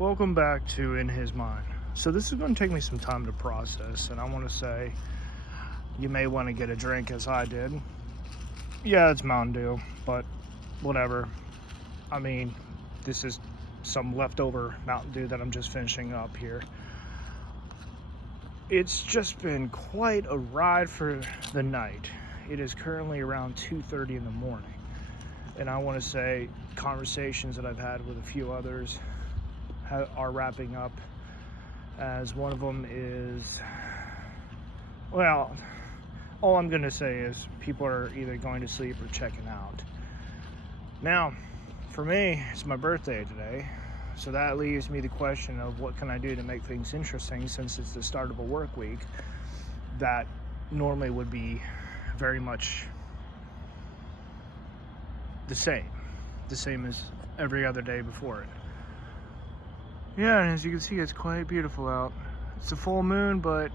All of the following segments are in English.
Welcome back to In His Mind. So this is going to take me some time to process, and I want to say you may want to get a drink as I did. Yeah, it's Mountain Dew, but whatever. I mean, this is some leftover Mountain Dew that I'm just finishing up here. It's just been quite a ride for the night. It is currently around 2:30 in the morning, and I want to say conversations that I've had with a few others are wrapping up, as one of them is, well, all I'm going to say is people are either going to sleep or checking out. Now, for me, it's my birthday today, so that leaves me the question of what can I do to make things interesting, since it's the start of a work week that normally would be very much the same as every other day before it. Yeah, and as you can see, it's quite beautiful out. It's a full moon, but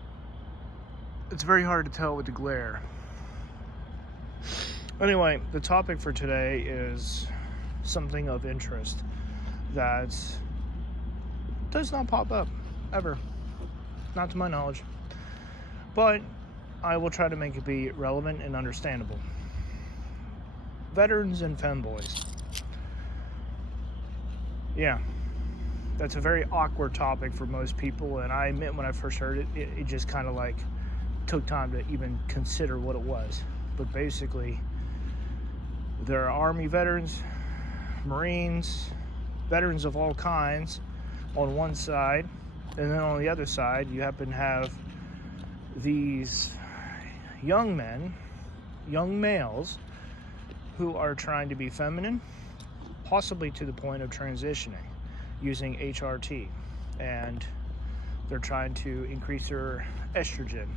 it's very hard to tell with the glare. Anyway, the topic for today is something of interest that does not pop up, ever. Not to my knowledge. But I will try to make it be relevant and understandable. Veterans and femboys. Yeah. That's a very awkward topic for most people, and I admit when I first heard it, it just kind of like took time to even consider what it was. But basically, there are Army veterans, Marines, veterans of all kinds on one side, and then on the other side, you happen to have these young men, young males, who are trying to be feminine, possibly to the point of transitioning, using HRT, and they're trying to increase their estrogen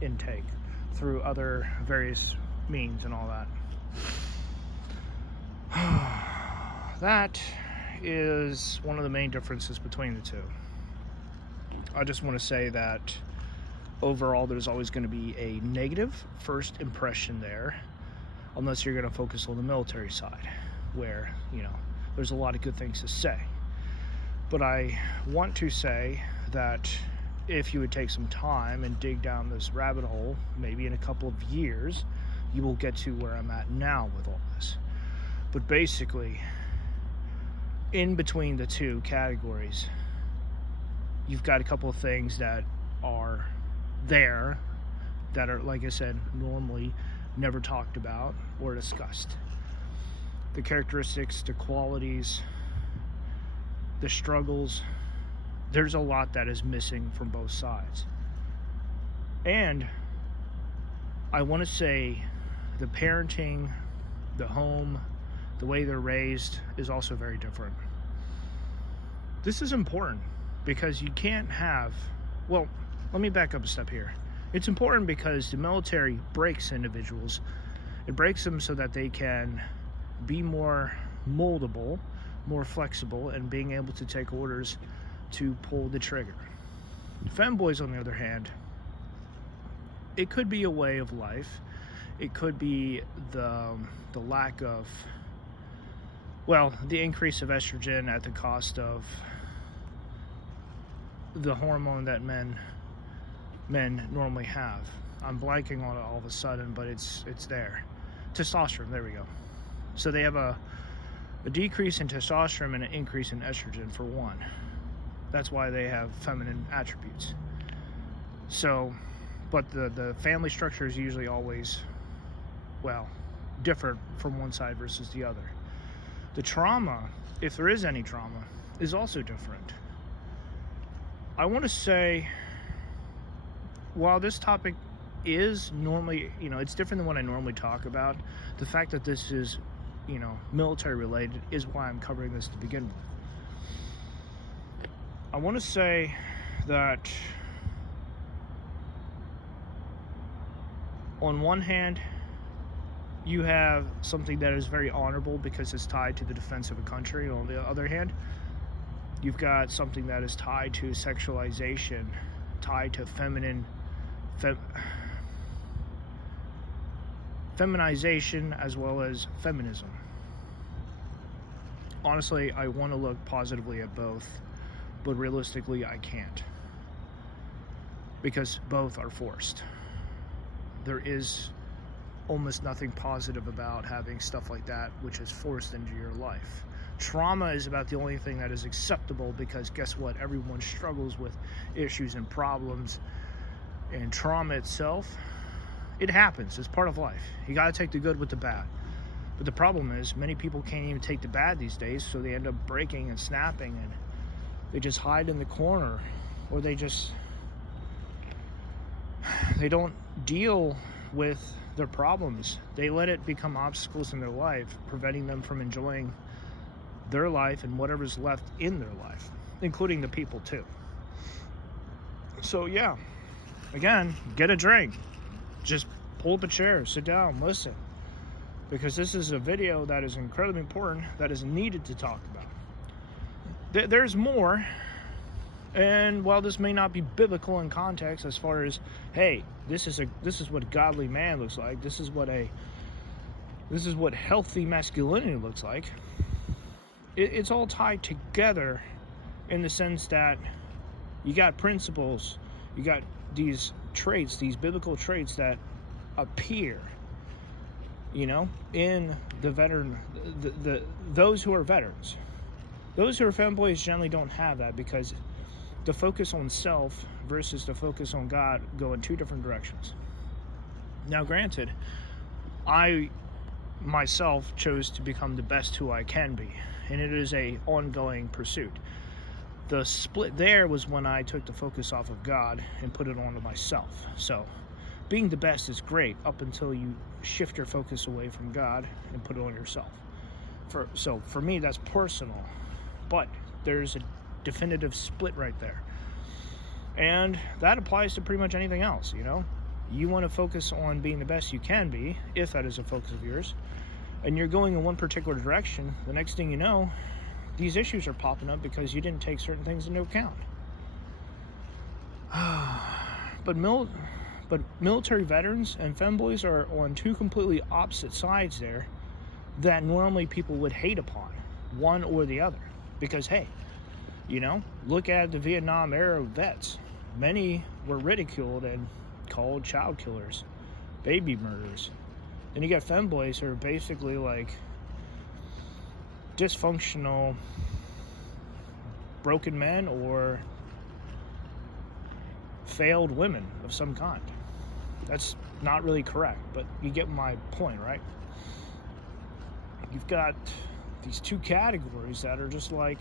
intake through other various means and all that. That is one of the main differences between the two. I just want to say that overall there's always going to be a negative first impression there, unless you're going to focus on the military side, where, there's a lot of good things to say. But I want to say that if you would take some time and dig down this rabbit hole, maybe in a couple of years, you will get to where I'm at now with all this. But basically, in between the two categories, you've got a couple of things that are there that are, like I said, normally never talked about or discussed. The characteristics, the qualities, the struggles, there's a lot that is missing from both sides. And I want to say the parenting, the home, the way they're raised is also very different. This is important because you can't have, well, let me back up a step here. It's important because the military breaks individuals. It breaks them so that they can be more moldable, more flexible, and being able to take orders to pull the trigger. Femboys, on the other hand, it could be a way of life. It could be the lack of, the increase of estrogen at the cost of the hormone that men normally have. I'm blanking on it all of a sudden, but it's there. Testosterone, there we go. So they have a decrease in testosterone and an increase in estrogen, for one. That's why they have feminine attributes. So, but the family structure is usually always, different from one side versus the other. The trauma, if there is any trauma, is also different. I want to say, while this topic is normally, it's different than what I normally talk about, the fact that this is military related is why I'm covering this to begin with. I want to say that on one hand, you have something that is very honorable because it's tied to the defense of a country. On the other hand, you've got something that is tied to sexualization, tied to feminization as well as feminism. Honestly, I want to look positively at both, but realistically I can't, because both are forced. There is almost nothing positive about having stuff like that which is forced into your life. Trauma is about the only thing that is acceptable, because guess what? Everyone struggles with issues and problems, and trauma itself, it happens. It's part of life. You got to take the good with the bad. But the problem is, many people can't even take the bad these days, so they end up breaking and snapping, and they just hide in the corner, or they don't deal with their problems. They let it become obstacles in their life, preventing them from enjoying their life and whatever's left in their life, including the people too. So yeah, again, get a drink, just pull up a chair, sit down, listen, because this is a video that is incredibly important, that is needed to talk about. There's more, and while this may not be biblical in context as far as, hey, this is what a godly man looks like, this is what healthy masculinity looks like, it's all tied together in the sense that you got principles, you got these traits, these biblical traits that appear, in the veteran, those who are veterans. Those who are femboys generally don't have that, because the focus on self versus the focus on God go in two different directions. Now, granted, I myself chose to become the best who I can be, and it is a ongoing pursuit. The split there was when I took the focus off of God and put it onto myself. So being the best is great up until you shift your focus away from God and put it on yourself. For me, that's personal, but there's a definitive split right there, and that applies to pretty much anything else. You want to focus on being the best you can be, if that is a focus of yours, and you're going in one particular direction. The next thing you know, these issues are popping up because you didn't take certain things into account. But military veterans and femboys are on two completely opposite sides there that normally people would hate upon, one or the other. Because, hey, look at the Vietnam era vets. Many were ridiculed and called child killers, baby murderers. Then you got femboys who are basically like dysfunctional, broken men or failed women of some kind. That's not really correct, but you get my point, right? You've got these two categories that are just like,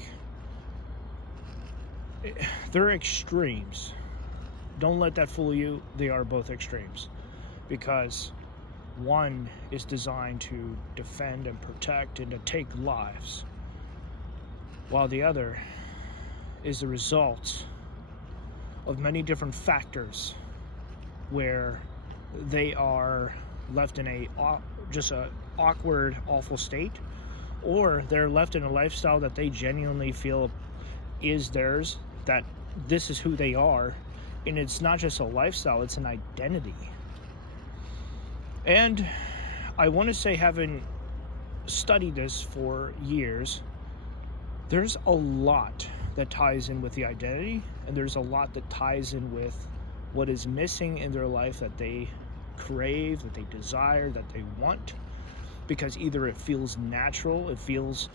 they're extremes. Don't let that fool you. They are both extremes, because one is designed to defend and protect and to take lives, while the other is the result of many different factors where they are left in a awkward, awful state, or they're left in a lifestyle that they genuinely feel is theirs, that this is who they are, and it's not just a lifestyle, it's an identity. And I want to say, having studied this for years, there's a lot that ties in with the identity, and there's a lot that ties in with what is missing in their life that they crave, that they desire, that they want, because either it feels natural, it feels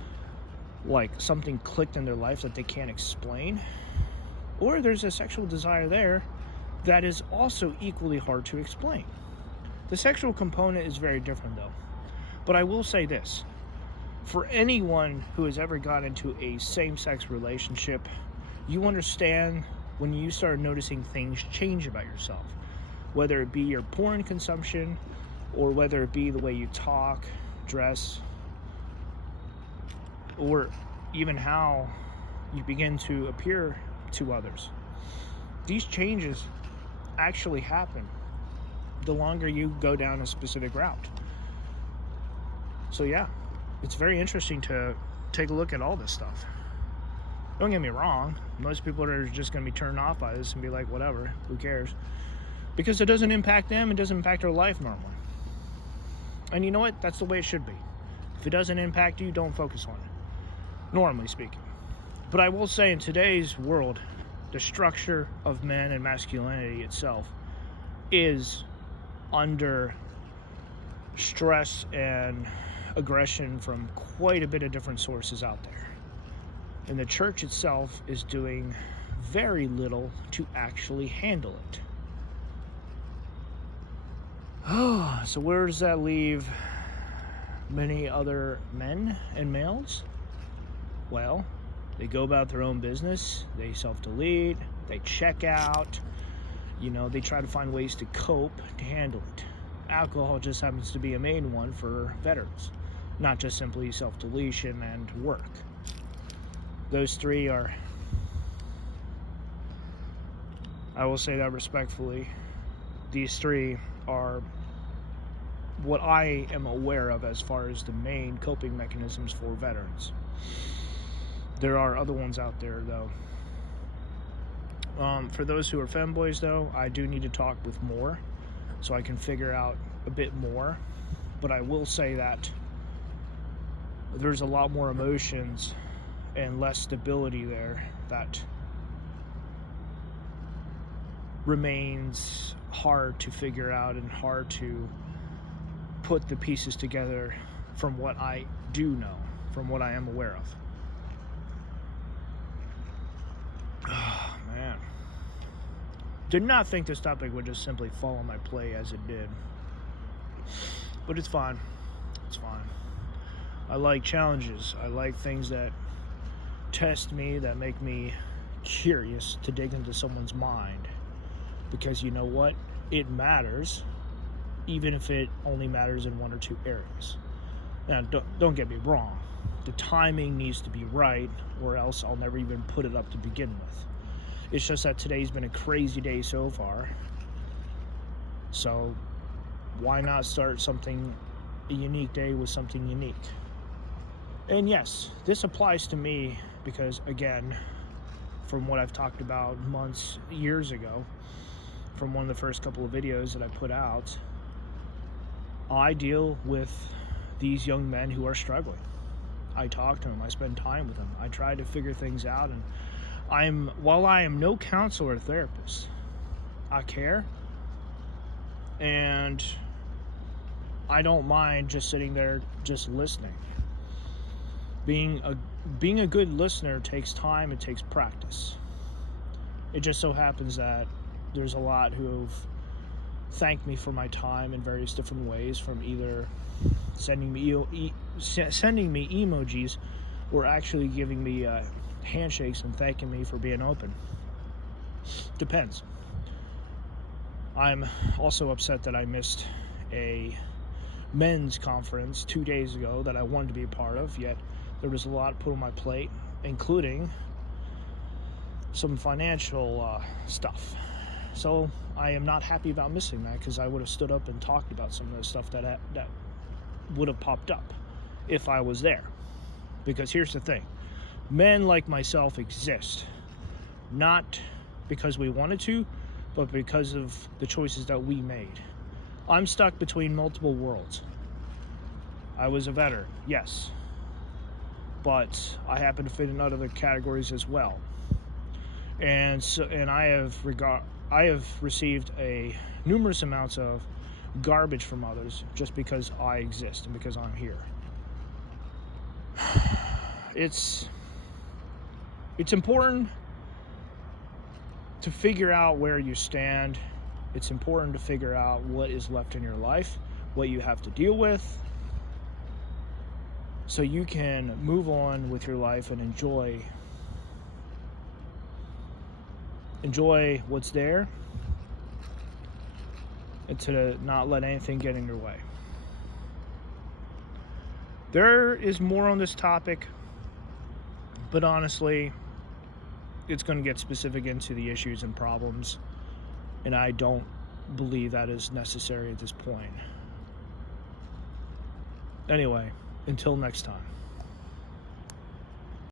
like something clicked in their life that they can't explain, or there's a sexual desire there that is also equally hard to explain. The sexual component is very different though. But I will say this, for anyone who has ever got into a same-sex relationship, you understand when you start noticing things change about yourself, whether it be your porn consumption, or whether it be the way you talk, dress, or even how you begin to appear to others. These changes actually happen the longer you go down a specific route. So yeah, it's very interesting to take a look at all this stuff. Don't get me wrong, most people are just going to be turned off by this and be like, whatever, who cares? Because it doesn't impact them, it doesn't impact their life normally. And you know what? That's the way it should be. If it doesn't impact you, don't focus on it, normally speaking. But I will say, in today's world, the structure of men and masculinity itself is under stress and aggression from quite a bit of different sources out there. And the church itself is doing very little to actually handle it. So where does that leave many other men and males? Well, they go about their own business, they self-delete, they check out, they try to find ways to cope, to handle it. Alcohol just happens to be a main one for veterans, not just simply self-deletion and work. Those three are, I will say that respectfully, these three are what I am aware of as far as the main coping mechanisms for veterans. There are other ones out there, though. For those who are femboys, though, I do need to talk with more so I can figure out a bit more. But I will say that there's a lot more emotions and less stability there that remains hard to figure out and hard to put the pieces together from what I do know, from what I am aware of. Oh, man. Did not think this topic would just simply fall on my plate as it did. But it's fine. It's fine. I like challenges. I like things that test me, that make me curious to dig into someone's mind. Because you know what? It matters, even if it only matters in one or two areas. Now, don't get me wrong. The timing needs to be right, or else I'll never even put it up to begin with. It's just that today's been a crazy day so far. So why not start a unique day with something unique? And yes, this applies to me because, again, from what I've talked about years ago, from one of the first couple of videos that I put out, I deal with these young men who are struggling. I talk to them, I spend time with them, I try to figure things out, and while I am no counselor or therapist, I care, and I don't mind just sitting there just listening. Being a good listener takes time, it takes practice. It just so happens that there's a lot who've thanked me for my time in various different ways, from either sending me emojis or actually giving me handshakes and thanking me for being open. Depends. I'm also upset that I missed a men's conference 2 days ago that I wanted to be a part of, yet there was a lot put on my plate, including some financial stuff. So I am not happy about missing that, because I would have stood up and talked about some of the stuff that would have popped up if I was there. Because here's the thing. Men like myself exist, not because we wanted to, but because of the choices that we made. I'm stuck between multiple worlds. I was a veteran, yes, but I happen to fit in other categories as well. And I have received numerous amounts of garbage from others just because I exist and because I'm here. It's important to figure out where you stand. It's important to figure out what is left in your life, what you have to deal with, so you can move on with your life and enjoy what's there, and to not let anything get in your way. There is more on this topic, but honestly, it's going to get specific into the issues and problems, and I don't believe that is necessary at this point. Anyway, until next time.